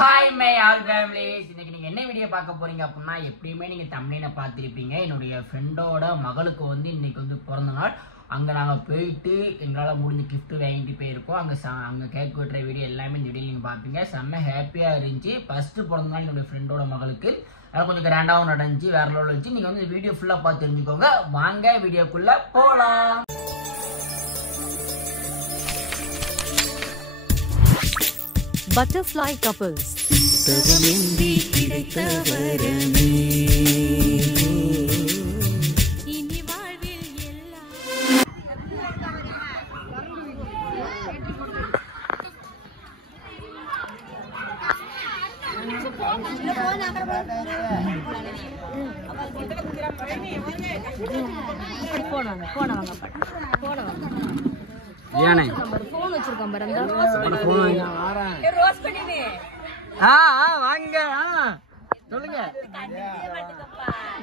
Hi my all families. இன்னைக்கு நீங்க என்ன வீடியோ பார்க்க போறீங்க அப்படின்னா, எப்படியுமே நீங்க தம்ப்நெயில பார்த்திருப்பீங்க. என்னுடைய ஃப்ரெண்டோட மகளுக்கு வந்து இன்னைக்கு பிறந்த நாள். அங்கே நாங்கள் போயிட்டு எங்களால் முடிஞ்ச கிஃப்ட் வாங்கிட்டு போயிருக்கோம். அங்கே கேக் வெட்டுற வீடியோ எல்லாமே இந்த வீடியோ நீங்கள் பார்ப்பீங்க. செம்ம ஹாப்பியாக இருந்துச்சு. ஃபஸ்ட்டு பிறந்த நாள் என்னுடைய ஃப்ரெண்டோட மகளுக்கு. அது கொஞ்சம் கிராண்டாகவும் நடந்துச்சு, வேற லெவலில் இருந்துச்சு. நீங்கள் வந்து வீடியோ ஃபுல்லாக பார்த்து தெரிஞ்சுக்கோங்க. வாங்க வீடியோக்குள்ளே போகலாம். Butterfly couples.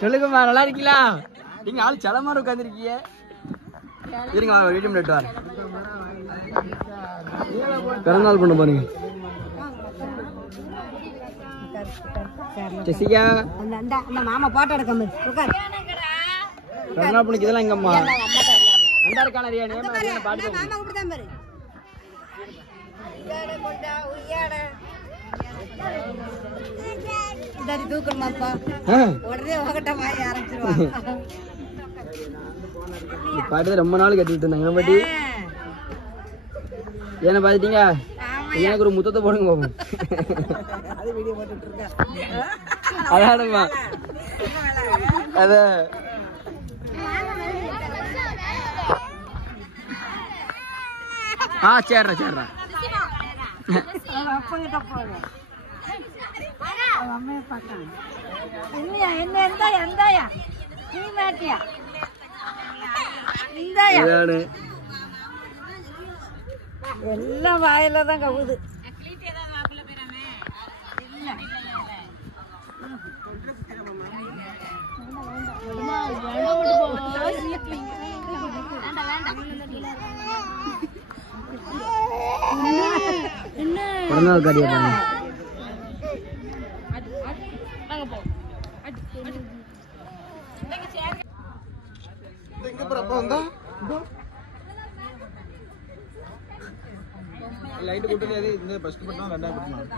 சொல்லுங்கம்மா, நல்லா இருக்கீங்களா? நீங்க ஆள் சில மாதிரி உட்காந்துருக்கீங்க. இருங்க வீடியோ பண்ணிட்டு வர. பிறந்தநாள் பண்ண பாருங்க. ஜெசிகா மாமா போட்டோ எடுக்க பிறந்தநாள் பண்ணிக்கு இதெல்லாம் எங்கம்மா அந்த இருக்கான பாட்டு தூக்கணுமாப்பா உடனே பாட்டு ரொம்ப நாள் கட்டிட்டு இருந்தாங்க பாட்டி. ஏன்னா பாத்துட்டீங்க, எனக்கு ஒரு முத்தத்தை போடுங்க பாப்போம். அதானம்மா அத சேர்றேன் சேர்றேன். எல்லாம் வாயில தான் கவுது. பிறந்தநாள் காரியா பாருங்க. லைட் போட்டது இந்த ஃபர்ஸ்ட் பட்டம் ரெண்டாவது பட்டம்.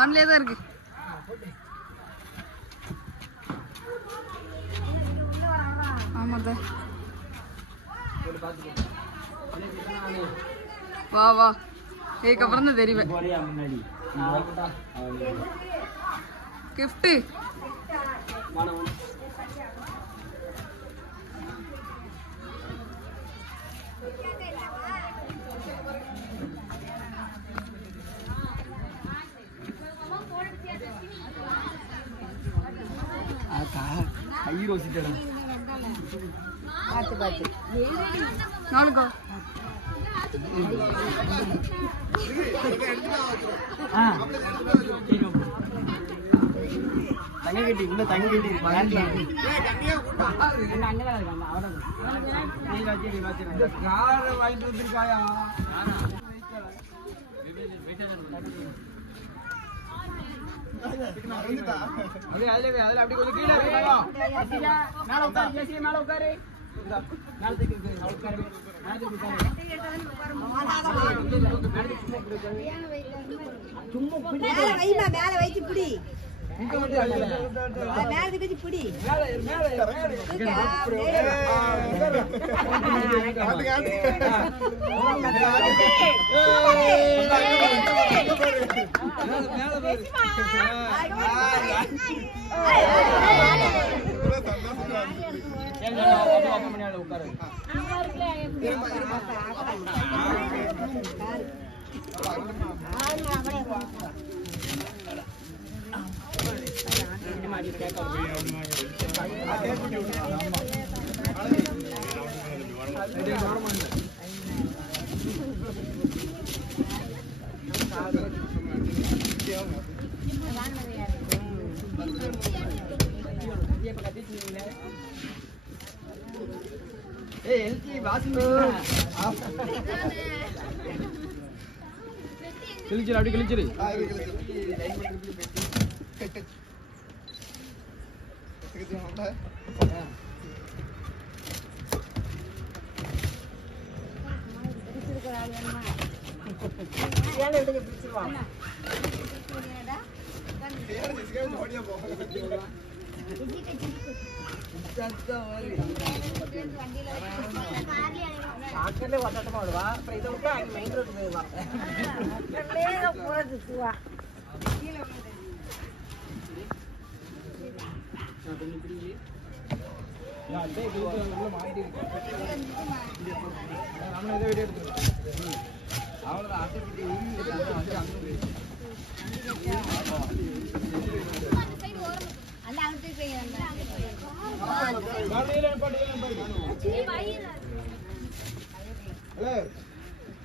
ஆன்லயே தான் இருக்கு. ஆமாதா, வா வா, இதுக்கப்புறம் தான் தெரியும் கிஃப்ட். நாளுக்கோ தங்க கட்டி உள்ள தங்க கட்டி வாங்கிட்டு வந்துருக்காயா. அப்படி கொஞ்சம் கீழே மேல உட்காரு, மேல உட்காரு. மேல கட்டி பிடி கிழிச்சிரு அப்படி கிழிச்சிரு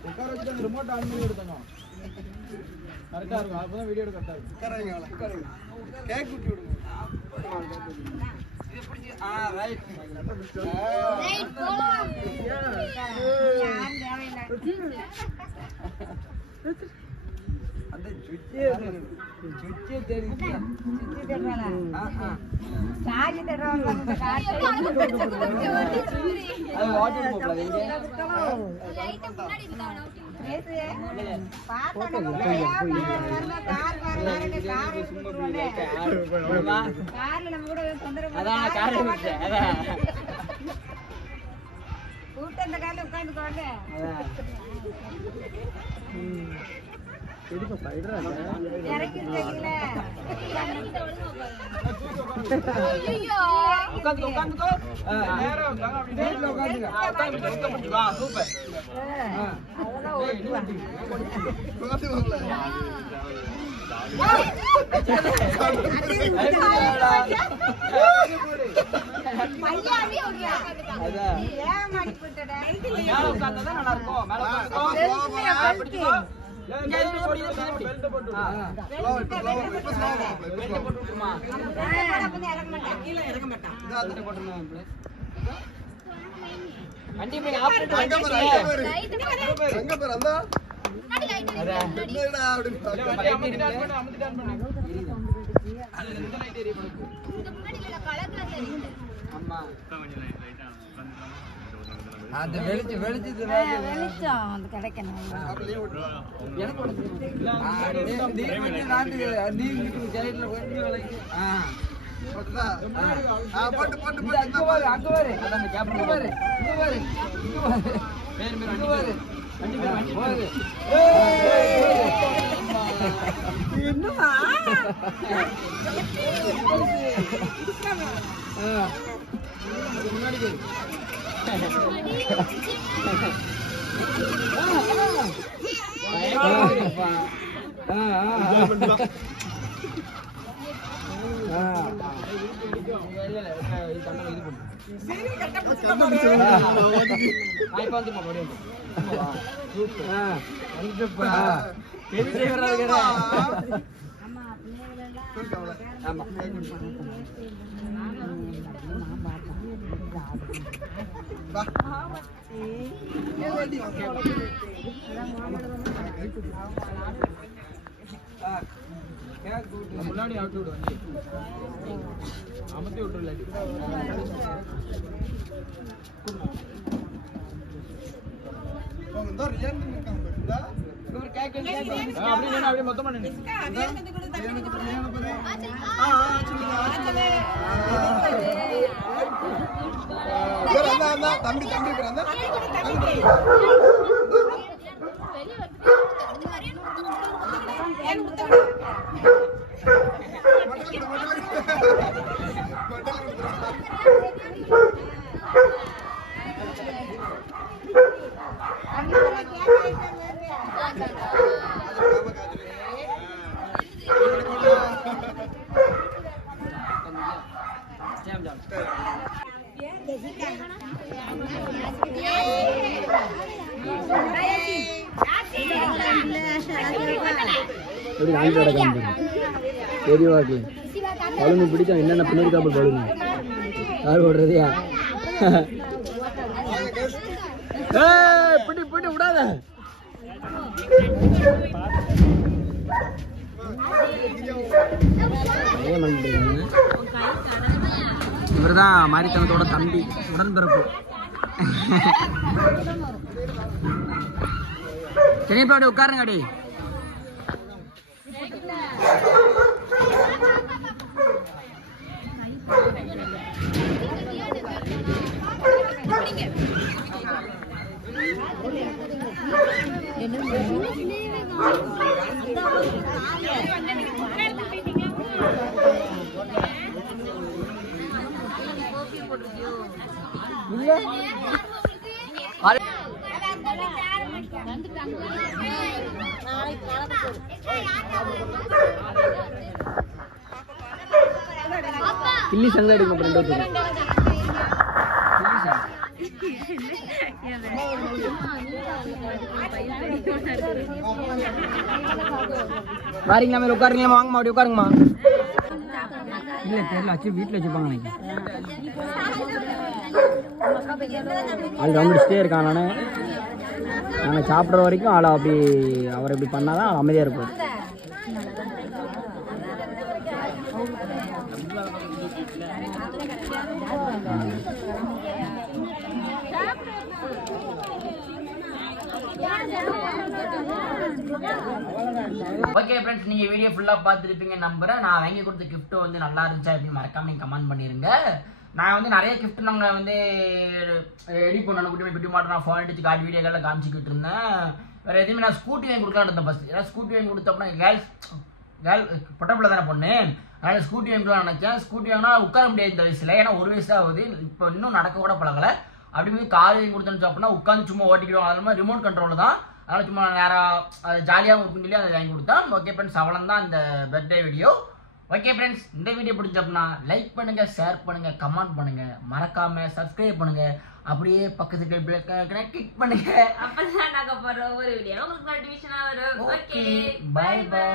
உட்கார வச்சுட்டு அந்த ரிமோட் ஆன் பண்ணி எடுத்தோம் கரெக்டா இருக்கும் அப்பதான் வீடியோ கரெக்டா இருக்கும் உட்காருங்க கேக் குட்டி விடுங்க இது பிடிச்சி ரைட் அந்த சுவிட்சே தெரியுது சார்ஜ் தரவங்க அந்த கார்டு அது வாட்டர் போப்ல லைட் முன்னாடி இருக்கானே நேத்து பாத்தங்க கார் கார்ல நம்ம கூட தொந்தரவு அதான் கார் விட்டேன் அதான் கூட்ட அந்த கார்ல உட்கார்ந்துக்கோங்க எடுப்பா பைடுறா இறக்கிட்டீங்களே ஐயோ உட்கார்ந்துக்கோ நேரா உட்கார்ந்து அப்படி நேரா உட்கார்ந்துங்க உட்கார்ந்து வா சூப்பர் அதெல்லாம் ஓடுவா பையாடி ஓடியா அதான் ஏன் மாட்டி போட்டடா மேல உட்கார்ந்தா நல்லா இருக்கும் மேல உட்கார்ந்துக்கோ இங்க இருந்து ஓடி பெல்ட் போட்டு பெல்ட் போட்டுமா கீழ இறங்க மாட்டான் பெல்ட் போட்டுமா வண்டி போய் ஆப்ரேட் அங்க பேர் அந்த அத என்னடா அப்படி அமுத்தி டான் பண்ணு அது இந்த லைட் ஏரியா பண்ணுது இந்த முன்னாடி இல்ல கலர் கலர்ல இருக்கு அம்மா அது வெளிச்சம் வெளிச்சம் அந்த கிடைக்கணும் எனக்கு ஒண்ணு நீ கொஞ்சம் நாட்டு நீ சைடுல கொஞ்சம் விலைக்கு அங்க பாரு அதான் அந்த கேப் பாரு இங்க பாரு பேர் பேர் வண்டி பேர் வண்டி பாரு என்னமா முன்னாடி போய் அம்மா பிள்ளைகளெல்லாம் ஆமா முன்னாடி அவுட்டு விடு வண்டி அமர்த்தி விட்டுருல கேக் அப்படியே மொத்தமா நின்னு தம்பி பெரியவாக்கு பலூன் பிடிச்சா என்னென்ன பின்னாடி காப்பல் பலூன் யார் ஓடுறதையா பிடி பிடி விடாத இவர் தான் மாரித்தனத்தோட தம்பி உடன்பிறப்பு சென்னைப்பாடி உட்காருங்க அடி கிள்ளி சங்க எடுக்கும் வாரிங்களா மாதிரி உட்காருங்களா வாங்கம்மா அப்படி உட்காருங்கம்மா இல்லை தெரியல வச்சு வீட்டில் வச்சுப்பாங்க ஆள் கவனிச்சுட்டே இருக்கான் நாங்கள் சாப்பிட்ற வரைக்கும் ஆளை அப்படி அவர் இப்படி பண்ணாதான் ஆள் அமைதியாக இருப்பார் ஓகே ஃப்ரெண்ட்ஸ், நீங்க வீடியோ ஃபுல்லா பார்த்துருப்பீங்க நம்புறேன். நான் வாங்கி கொடுத்த கிஃப்ட் வந்து நல்லா இருந்துச்சா அப்படின்னு மறக்காம நீங்க கமெண்ட் பண்ணிருங்க. நான் வந்து நிறைய கிஃப்ட் நாங்கள் வந்து ரெடி பண்ணணும் குட்டி மாட்டோம். நான் ஃபோன் அடிச்சு காட்டி வீடியோக்கெல்லாம் காமிச்சிக்கிட்டு இருந்தேன். வேறு எதுவுமே நான் ஸ்கூட்டி வாங்கி கொடுக்கலான்னு இருந்தேன் ஃபஸ்ட். ஏன்னா ஸ்கூட்டி வாங்கி கொடுத்தோம்னா கேர்ள் பொட்டப்பிள்ள தானே பொண்ணு, அதனால் ஸ்கூட்டி வாங்கிக்கலாம் நினச்சேன். ஸ்கூட்டி வாங்கினா உட்கார முடியாது இந்த வயசில், ஏன்னா ஒரு வயசு ஆகுது, இப்போ இன்னும் நடக்க கூட பழகலை. அப்படி போய் கார் வாங்கி கொடுத்தோன்னு அப்படின்னா உட்காந்து சும்மா ஓட்டிக்கிடுவோம். அது மாதிரி ரிமோட் கண்ட்ரோல் தான், அதனால் சும்மா நேராக அது ஜாலியாக இருக்குன்னு சொல்லி அதை வாங்கி கொடுத்தேன். ஓகே ஃப்ரெண்ட்ஸ், அவ்வளோ தான் இந்த பர்த்டே வீடியோ. ஓகே ஃப்ரெண்ட்ஸ், இந்த வீடியோ பிடிச்ச அப்படின்னா லைக் பண்ணுங்க, ஷேர் பண்ணுங்க, கமெண்ட் பண்ணுங்க, மறக்காம சப்ஸ்கிரைப் பண்ணுங்க, அப்படியே பக்கத்துக்கு கிளிக் பண்ணுங்க. அப்பதான் நாங்க போற ஒவ்வொரு வீடியோ உங்களுக்கு நோட்டிஃபிகேஷனா வரும். Okay, bye by.